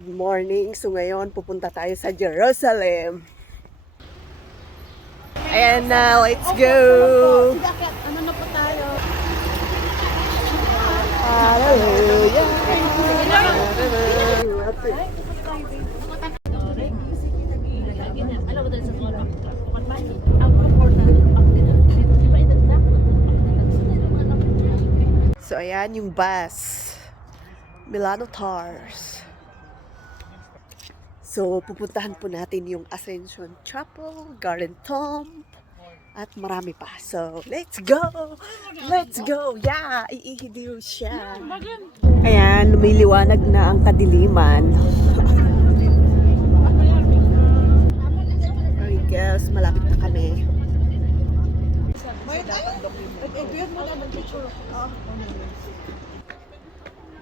Good morning. So ngayon, pupunta tayo sa Jerusalem. Ayan na, let's go! Ano na po tayo? Hallelujah! So ayan yung bus. Milano Tars. So pupuntahan po natin yung Ascension Chapel, Garden Tomb, at marami pa. So let's go! Let's go! Yeah! Iihidiw siya. Ayan, lumiliwanag na ang kadiliman. I guess, malapit na kami.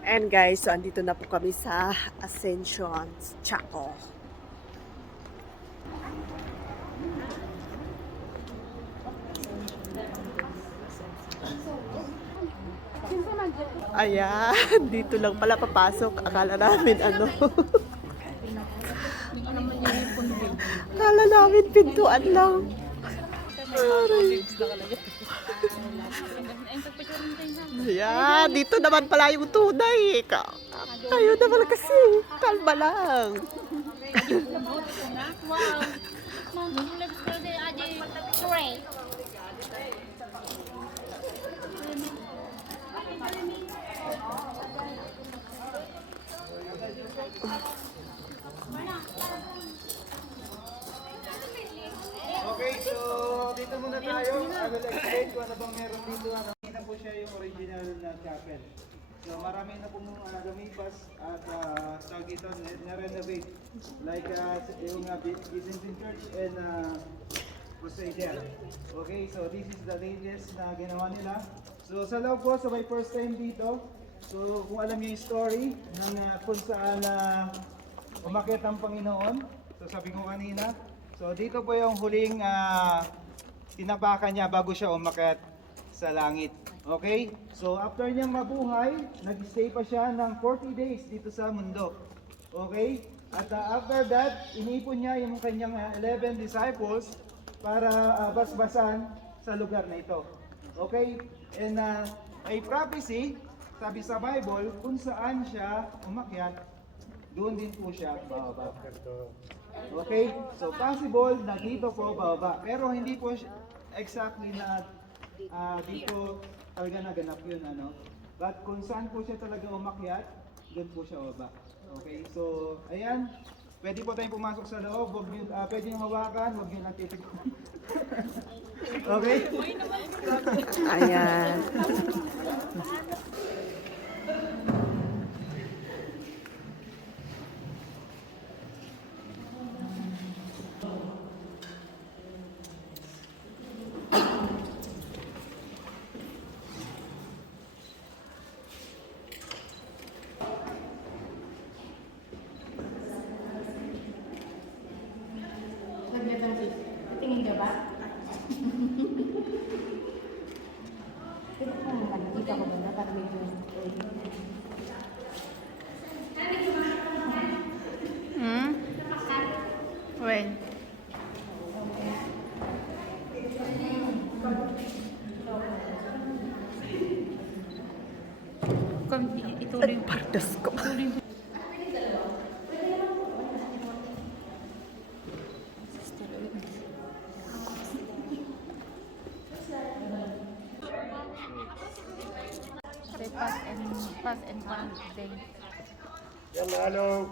And guys, so andito na po kami sa Ascension Chapel. Ayan, dito lang pala papasok. Akala namin ano. Akala namin pintuan lang. Aray. Ayan, dito naman pala yung tunay. Kayo naman kasi. Kalma lang. Wow. Mom, let's go there. Pray. Okay, so dito muna tayo. I will explain kung ano bang meron dito. Nakita po siya yung original na chapel. So marami na pong lumipas at tawag dito, na-renovate. Like yung Byzantine Church and Procedure. Okay, so this is the latest na ginawa nila. So sa loob po, sa my first time dito, so kung alam niyo yung story ng kung saan umakyat ang Panginoon, so sabi ko kanina, so dito po yung huling tinapakan niya bago siya umakyat sa langit. Okay? So after niyang mabuhay, nag-stay pa siya ng 40 days dito sa mundo. Okay? At after that, inipon niya yung kanyang 11 disciples para basbasan sa lugar na ito. Okay? And may prophecy, sabi sa Bible, kung saan siya umakyat, doon din po siya bababa. Okay? So possible na dito po bababa. Pero hindi po exactly na dito talaga naganap yun. Ano? But kung saan po siya talaga umakyat, doon po siya bababa. Okay? So, ayan. Pwede po tayong pumasok sa loob. Pwede nyo hawakan. Huwag nyo lang titikon. Okay? Ayan. Tingin ka ba? Pero kung nakikita ko ba para medyo When? Ituloy mo. Pardas ko. Pass and pass. Yan, hello.